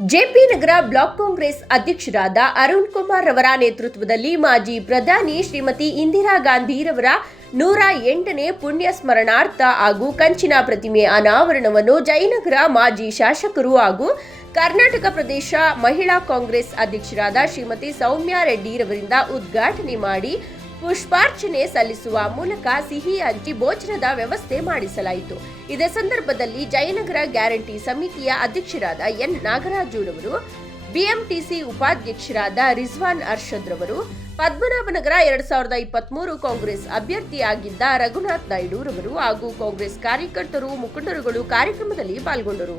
JP ನಗರ block Congress ಅಧ್ಯಕ್ಷರಾದ ಅರುಣ್ ಕುಮಾರ್ ರವರ ನೇತೃತ್ವದಲ್ಲಿ ಮಾಜಿ ಪ್ರಧಾನಿ ಶ್ರೀಮತಿ ಇಂದಿರಾ ಗಾಂಧಿರವರ ನೂರ ಎಂಟನೇ ಪುಣ್ಯ ಸ್ಮರಣಾರ್ಥ ಹಾಗೂ ಕಂಚಿನ ಪ್ರತಿಮೆ ಅನಾವರಣವನ್ನು ಜಯನಗರ ಮಾಜಿ ಶಾಸಕರು ಹಾಗೂ ಕರ್ನಾಟಕ ಪ್ರದೇಶ ಮಹಿಳಾ ಕಾಂಗ್ರೆಸ್ ಅಧ್ಯಕ್ಷರಾದ ಶ್ರೀಮತಿ ಸೌಮ್ಯಾ ರೆಡ್ಡಿರವರಿಂದ ಉದ್ಘಾಟನೆ ಮಾಡಿ ಪುಷ್ಪಾರ್ಚನೆ ಸಲ್ಲಿಸುವ ಮೂಲಕ ಸಿಹಿ ಹಂಚಿ ಭೋಜನದ ವ್ಯವಸ್ಥೆ ಮಾಡಿಸಲಾಯಿತು. ಇದೇ ಸಂದರ್ಭದಲ್ಲಿ ಜಯನಗರ ಗ್ಯಾರಂಟಿ ಸಮಿತಿಯ ಅಧ್ಯಕ್ಷರಾದ ಎನ್. ನಾಗರಾಜುರವರು, ಬಿಎಂಟಿಸಿ ಉಪಾಧ್ಯಕ್ಷರಾದ ರಿಜ್ವಾನ್ ಅರ್ಷದ್ರವರು, ಪದ್ಮನಾಭನಗರ ಎರಡ್ ಸಾವಿರದ ಇಪ್ಪತ್ಮೂರು ಕಾಂಗ್ರೆಸ್ ಅಭ್ಯರ್ಥಿಯಾಗಿದ್ದ ರಘುನಾಥ್ ನಾಯ್ಡು ರವರು ಹಾಗೂ ಕಾಂಗ್ರೆಸ್ ಕಾರ್ಯಕರ್ತರು, ಮುಖಂಡರುಗಳು ಕಾರ್ಯಕ್ರಮದಲ್ಲಿ ಪಾಲ್ಗೊಂಡರು.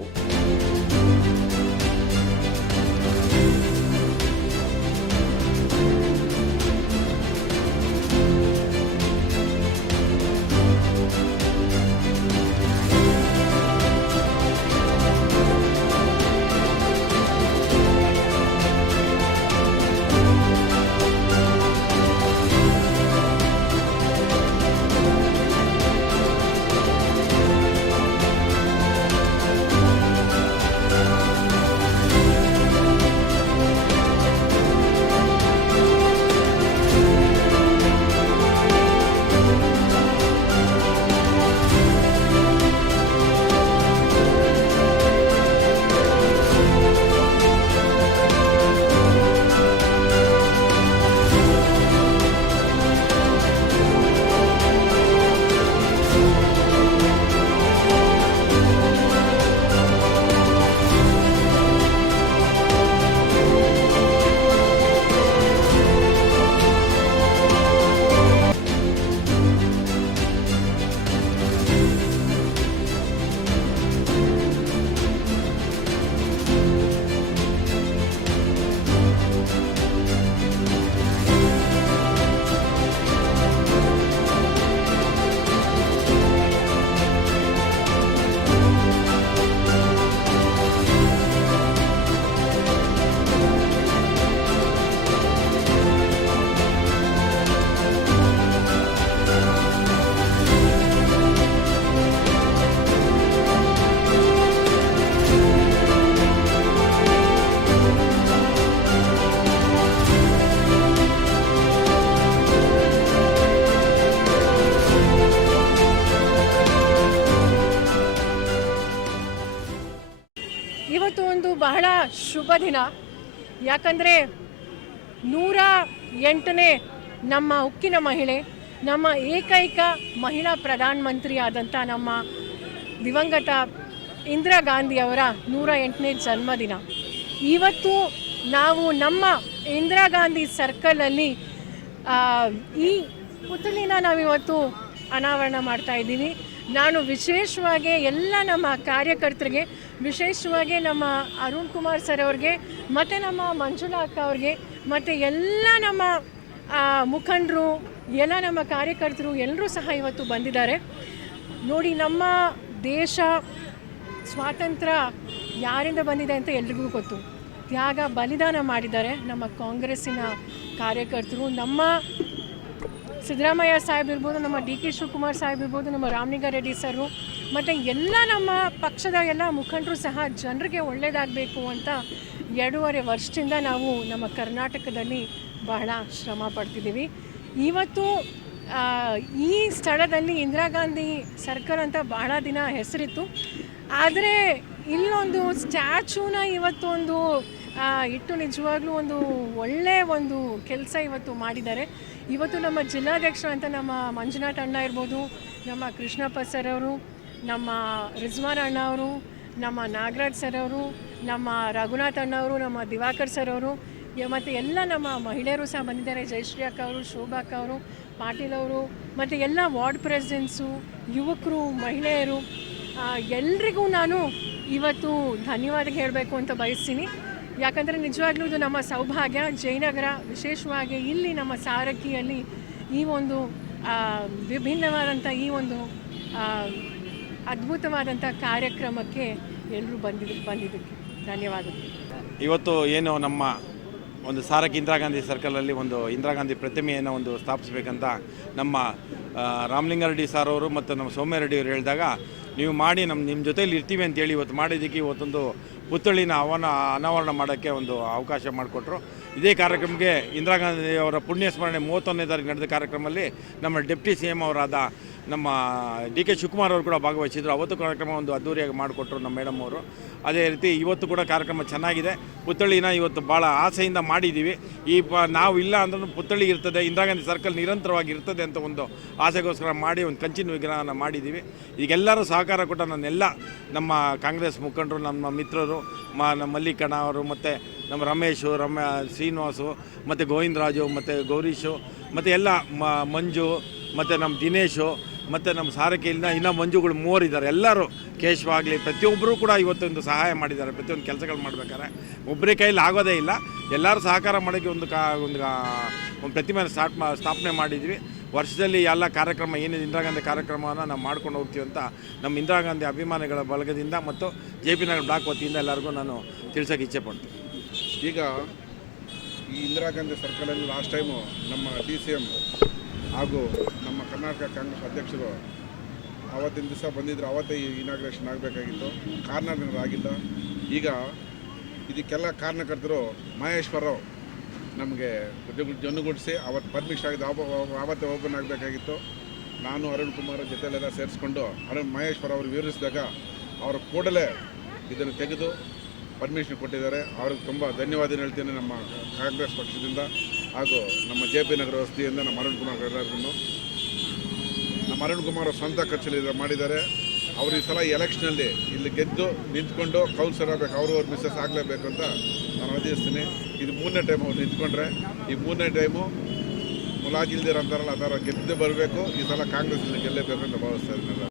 ಶುಭ ದಿನ. ಯಾಕಂದರೆ ನೂರ ಎಂಟನೇ ನಮ್ಮ ಉಕ್ಕಿನ ಮಹಿಳೆ, ನಮ್ಮ ಏಕೈಕ ಮಹಿಳಾ ಪ್ರಧಾನಮಂತ್ರಿ ಆದಂಥ ನಮ್ಮ ದಿವಂಗತ ಇಂದಿರಾ ಗಾಂಧಿಯವರ ನೂರ ಎಂಟನೇ ಜನ್ಮದಿನ. ಇವತ್ತು ನಾವು ನಮ್ಮ ಇಂದಿರಾ ಗಾಂಧಿ ಸರ್ಕಲಲ್ಲಿ ಈ ಪುತ್ಥಳಿನ ನಾವಿವತ್ತು ಅನಾವರಣ ಮಾಡ್ತಾ ಇದ್ದೀವಿ. ನಾನು ವಿಶೇಷವಾಗಿ ಎಲ್ಲ ನಮ್ಮ ಕಾರ್ಯಕರ್ತರಿಗೆ, ವಿಶೇಷವಾಗಿ ನಮ್ಮ ಅರುಣ್ ಕುಮಾರ್ ಸರ್ ಅವ್ರಿಗೆ, ಮತ್ತು ನಮ್ಮ ಮಂಜುಳಾ ಅಕ್ಕ ಅವ್ರಿಗೆ, ಮತ್ತು ಎಲ್ಲ ನಮ್ಮ ಮುಖಂಡರು, ಎಲ್ಲ ನಮ್ಮ ಕಾರ್ಯಕರ್ತರು ಎಲ್ಲರೂ ಸಹ ಇವತ್ತು ಬಂದಿದ್ದಾರೆ. ನೋಡಿ, ನಮ್ಮ ದೇಶ ಸ್ವಾತಂತ್ರ್ಯ ಯಾರಿಂದ ಬಂದಿದೆ ಅಂತ ಎಲ್ರಿಗೂ ಗೊತ್ತು. ತ್ಯಾಗ, ಬಲಿದಾನ ಮಾಡಿದ್ದಾರೆ ನಮ್ಮ ಕಾಂಗ್ರೆಸ್ಸಿನ ಕಾರ್ಯಕರ್ತರು. ನಮ್ಮ ಸಿದ್ದರಾಮಯ್ಯ ಸಾಹೇಬ್ ಇರ್ಬೋದು ನಮ್ಮ ಡಿ ಕೆ ಶಿವಕುಮಾರ್ ಸಾಹೇಬ್ ಇರ್ಬೋದು ನಮ್ಮ ರಾಮಲಿಂಗಾರೆಡ್ಡಿ ಸರು ಮತ್ತು ಎಲ್ಲ ನಮ್ಮ ಪಕ್ಷದ ಎಲ್ಲ ಮುಖಂಡರು ಸಹ ಜನರಿಗೆ ಒಳ್ಳೆಯದಾಗಬೇಕು ಅಂತ ಎರಡೂವರೆ ವರ್ಷದಿಂದ ನಾವು ನಮ್ಮ ಕರ್ನಾಟಕದಲ್ಲಿ ಬಹಳ ಶ್ರಮ ಪಡ್ತಿದ್ದೀವಿ. ಇವತ್ತು ಈ ಸ್ಥಳದಲ್ಲಿ ಇಂದಿರಾ ಗಾಂಧಿ ಸರ್ಕಾರ ಅಂತ ಬಹಳ ದಿನ ಹೆಸರಿತ್ತು. ಆದರೆ ಇಲ್ಲೊಂದು ಸ್ಟ್ಯಾಚೂನ ಇವತ್ತು ಒಂದು ಆ, ಇಟ್ಟು ನಿಜವಾಗ್ಲೂ ಒಂದು ಒಳ್ಳೆಯ ಒಂದು ಕೆಲಸ ಇವತ್ತು ಮಾಡಿದ್ದಾರೆ. ಇವತ್ತು ನಮ್ಮ ಜಿಲ್ಲಾಧ್ಯಕ್ಷರು ಅಂತ ನಮ್ಮ ಮಂಜುನಾಥ್ ಅಣ್ಣ ಇರ್ಬೋದು, ನಮ್ಮ ಕೃಷ್ಣಪ್ಪ ಸರ್ ಅವರು, ನಮ್ಮ ರಿಜ್ವಾನ್ ಅಣ್ಣ ಅವರು, ನಮ್ಮ ನಾಗರಾಜ್ ಸರ್ ಅವರು, ನಮ್ಮ ರಘುನಾಥ್ ಅಣ್ಣ ಅವರು, ನಮ್ಮ ದಿವಾಕರ್ ಸರ್ ಅವರು ಮತ್ತು ಎಲ್ಲ ನಮ್ಮ ಮಹಿಳೆಯರು ಸಹ ಬಂದಿದ್ದಾರೆ. ಜಯಶ್ರೀ ಅಕ್ಕ ಅವರು, ಶೋಭಾ ಅಕ್ಕ ಅವರು, ಪಾಟೀಲ್ ಅವರು, ಮತ್ತು ಎಲ್ಲ ವಾರ್ಡ್ ಪ್ರೆಸಿಡೆನ್ಸು ಯುವಕರು, ಮಹಿಳೆಯರು ಎಲ್ರಿಗೂ ನಾನು ಇವತ್ತು ಧನ್ಯವಾದ ಹೇಳಬೇಕು ಅಂತ ಬಯಸ್ತೀನಿ. ಯಾಕಂದರೆ ನಿಜವಾಗ್ಲೂ ಇದು ನಮ್ಮ ಸೌಭಾಗ್ಯ. ಜಯನಗರ ವಿಶೇಷವಾಗಿ ಇಲ್ಲಿ ನಮ್ಮ ಸಾರಕ್ಕಿಯಲ್ಲಿ ಈ ಒಂದು ವಿಭಿನ್ನವಾದಂಥ ಈ ಒಂದು ಅದ್ಭುತವಾದಂಥ ಕಾರ್ಯಕ್ರಮಕ್ಕೆ ಎಲ್ಲರೂ ಬಂದಿದ್ದು ಬಂದಿದ್ದಕ್ಕೆ ಧನ್ಯವಾದಗಳು. ಇವತ್ತು ಏನು ನಮ್ಮ ಒಂದು ಸಾರಕ್ಕೆ ಇಂದಿರಾ ಗಾಂಧಿ ಸರ್ಕಲಲ್ಲಿ ಒಂದು ಇಂದಿರಾ ಗಾಂಧಿ ಪ್ರತಿಮೆಯನ್ನು ಒಂದು ಸ್ಥಾಪಿಸಬೇಕಂತ ನಮ್ಮ ರಾಮಲಿಂಗಾರೆಡ್ಡಿ ಸಾರ್ ಅವರು ಮತ್ತು ನಮ್ಮ ಸೌಮ್ಯ ರೆಡ್ಡಿ ಅವರು ಹೇಳಿದಾಗ ನೀವು ಮಾಡಿ ನಮ್ಮ ನಿಮ್ಮ ಜೊತೇಲಿ ಇರ್ತೀವಿ ಅಂತೇಳಿ ಇವತ್ತು ಮಾಡಿದ್ದಕ್ಕೆ ಇವತ್ತೊಂದು ಪುತ್ಥಳಿನ ಅವನ ಅನಾವರಣ ಮಾಡೋಕ್ಕೆ ಒಂದು ಅವಕಾಶ ಮಾಡಿಕೊಟ್ರು. ಇದೇ ಕಾರ್ಯಕ್ರಮಕ್ಕೆ ಇಂದಿರಾ ಗಾಂಧಿ ಅವರ ಪುಣ್ಯ ಸ್ಮರಣೆ ಮೂವತ್ತೊಂದನೇ ತಾರೀಕು ನಡೆದ ಕಾರ್ಯಕ್ರಮದಲ್ಲಿ ನಮ್ಮ ಡೆಪ್ಟಿ ಸಿ ಎಂ ಅವರಾದ ನಮ್ಮ ಡಿ ಕೆ ಶಿವಕುಮಾರ್ ಅವರು ಕೂಡ ಭಾಗವಹಿಸಿದ್ರು. ಅವತ್ತು ಕಾರ್ಯಕ್ರಮ ಒಂದು ಅದ್ದೂರಿಯಾಗಿ ಮಾಡಿಕೊಟ್ರು ನಮ್ಮ ಮೇಡಮ್ ಅವರು. ಅದೇ ರೀತಿ ಇವತ್ತು ಕೂಡ ಕಾರ್ಯಕ್ರಮ ಚೆನ್ನಾಗಿದೆ. ಪುತ್ಥಳಿನ ಇವತ್ತು ಭಾಳ ಆಸೆಯಿಂದ ಮಾಡಿದ್ದೀವಿ. ಈ ಪ ನಾವು ಇಲ್ಲ ಅಂದ್ರೂ ಪುತ್ಥಳಿ ಇರ್ತದೆ, ಇಂದಿರಾ ಗಾಂಧಿ ಸರ್ಕಲ್ ನಿರಂತರವಾಗಿ ಇರ್ತದೆ ಅಂತ ಒಂದು ಆಸೆಗೋಸ್ಕರ ಮಾಡಿ ಒಂದು ಕಂಚಿನ ವಿಗ್ರಹನ ಮಾಡಿದ್ದೀವಿ. ಈಗೆಲ್ಲರೂ ಸಹಕಾರ ಕೊಟ್ಟ ನನ್ನೆಲ್ಲ ನಮ್ಮ ಕಾಂಗ್ರೆಸ್ ಮುಖಂಡರು, ನಮ್ಮ ಮಿತ್ರರು, ಮ ನಮ್ಮ ಮಲ್ಲಿಕಣ್ಣ ಅವರು, ಮತ್ತು ನಮ್ಮ ರಮೇಶು, ರಮ ಶ್ರೀನಿವಾಸು, ಮತ್ತು ಗೋವಿಂದರಾಜು, ಮತ್ತು ಗೌರೀಶು, ಮತ್ತು ಎಲ್ಲ ಮಂಜು, ಮತ್ತು ನಮ್ಮ ದಿನೇಶು ಮತ್ತು ನಮ್ಮ ಸಾರಕೆಯಿಂದ ಇನ್ನೂ ಮಂಜುಗಳು ಮೂವರಿದ್ದಾರೆ ಎಲ್ಲರೂ ಕೇಶವಾಗಲಿ ಪ್ರತಿಯೊಬ್ಬರೂ ಕೂಡ ಇವತ್ತೊಂದು ಸಹಾಯ ಮಾಡಿದ್ದಾರೆ. ಪ್ರತಿಯೊಂದು ಕೆಲಸಗಳು ಮಾಡ್ಬೇಕಾದ್ರೆ ಒಬ್ಬರೇ ಕೈಯಲ್ಲಿ ಆಗೋದೇ ಇಲ್ಲ. ಎಲ್ಲರೂ ಸಹಕಾರ ಮಾಡೋಕ್ಕೆ ಒಂದು ಕಾ, ಒಂದು ಒಂದು ಪ್ರತಿಮೆ ಸ್ಟಾರ್ಟ್ ಮಾ, ಸ್ಥಾಪನೆ ಮಾಡಿದ್ವಿ. ವರ್ಷದಲ್ಲಿ ಎಲ್ಲ ಕಾರ್ಯಕ್ರಮ ಏನಿದೆ, ಇಂದಿರಾ ಗಾಂಧಿ ಕಾರ್ಯಕ್ರಮವನ್ನು ನಾವು ಮಾಡ್ಕೊಂಡು ಹೋಗ್ತೀವಿ ಅಂತ ನಮ್ಮ ಇಂದಿರಾ ಗಾಂಧಿ ಅಭಿಮಾನಿಗಳ ಬಳಗದಿಂದ ಮತ್ತು ಜೆ ಪಿ ನಗರ ಬ್ಲಾಕ್ ವತಿಯಿಂದ ಎಲ್ಲರಿಗೂ ನಾನು ತಿಳ್ಸೋಕೆ ಇಚ್ಛೆ ಪಡ್ತೀನಿ. ಈಗ ಈ ಇಂದಿರಾ ಗಾಂಧಿ ಸರ್ಕಲಲ್ಲಿ ಲಾಸ್ಟ್ ಟೈಮು ನಮ್ಮ ಡಿ ಸಿ ಎಂ ಹಾಗೂ ನಮ್ಮ ಕರ್ನಾಟಕ ಕಾಂಗ್ರೆಸ್ ಅಧ್ಯಕ್ಷರು ಆವತ್ತಿನ ದಿವಸ ಬಂದಿದ್ದರು ಅವತ್ತೇ ಈ ಇನಾಗ್ರೇಷನ್ ಆಗಬೇಕಾಗಿತ್ತು. ಕಾರಣ ಆಗಿಲ್ಲ ಈಗ ಇದಕ್ಕೆಲ್ಲ ಕಾರಣಕರ್ತರು ಮಹೇಶ್ವರರಾವ್ ನಮಗೆ ಜೊನ್ನುಗೂಡಿಸಿ ಅವತ್ತು ಪರ್ಮಿಷನ್ ಆಗಿದ್ದು ಆವ- ಆವತ್ತೇ ಓಪನ್ ಆಗಬೇಕಾಗಿತ್ತು. ನಾನು ಅರುಣ್ ಕುಮಾರ್ ಜೊತೆಲೆಲ್ಲ ಸೇರಿಸ್ಕೊಂಡು ಅರುಣ್ ಮಹೇಶ್ವರ ಅವರು ವಿವರಿಸಿದಾಗ ಅವರು ಕೂಡಲೇ ಇದನ್ನು ತೆಗೆದು ಪರ್ಮಿಷನ್ ಕೊಟ್ಟಿದ್ದಾರೆ. ಅವ್ರಿಗೆ ತುಂಬ ಧನ್ಯವಾದ ಹೇಳ್ತೇನೆ ನಮ್ಮ ಕಾಂಗ್ರೆಸ್ ಪಕ್ಷದಿಂದ ಹಾಗೂ ನಮ್ಮ ಜೆ ಪಿ ನಗರ ವಸ್ತಿಯಿಂದ ನಮ್ಮ ಅರುಣ್ ಕುಮಾರ್ ಎಲ್ಲರಿಗೂ ನಮ್ಮ ಅರುಣ್ ಕುಮಾರ್ ಸ್ವಂತ ಖರ್ಚಲ್ಲಿ ಮಾಡಿದ್ದಾರೆ. ಅವರು ಈ ಸಲ ಎಲೆಕ್ಷನಲ್ಲಿ ಇಲ್ಲಿ ಗೆದ್ದು ನಿಂತ್ಕೊಂಡು ಕೌನ್ಸಿಲರ್ ಆಗಬೇಕು, ಅವರು ಅವ್ರ ಮಿಸ್ಸಸ್ ಆಗಲೇಬೇಕು ಅಂತ ನಾನು ಅರ್ಜಿಸ್ತೀನಿ ಇದು ಮೂರನೇ ಟೈಮ್ ಅವ್ರು ನಿಂತ್ಕೊಂಡ್ರೆ, ಈ ಮೂರನೇ ಟೈಮು ಮುಲಾಜಿಲ್ದಿರ ಅಂತಾರಲ್ಲ ಥರ ಗೆದ್ದು ಬರಬೇಕು, ಈ ಸಲ ಕಾಂಗ್ರೆಸ್ ಗೆಲ್ಲಬೇಕು ಅಂತ ಭಾವಿಸ್ತಾ ಇದ್ದೀನಿ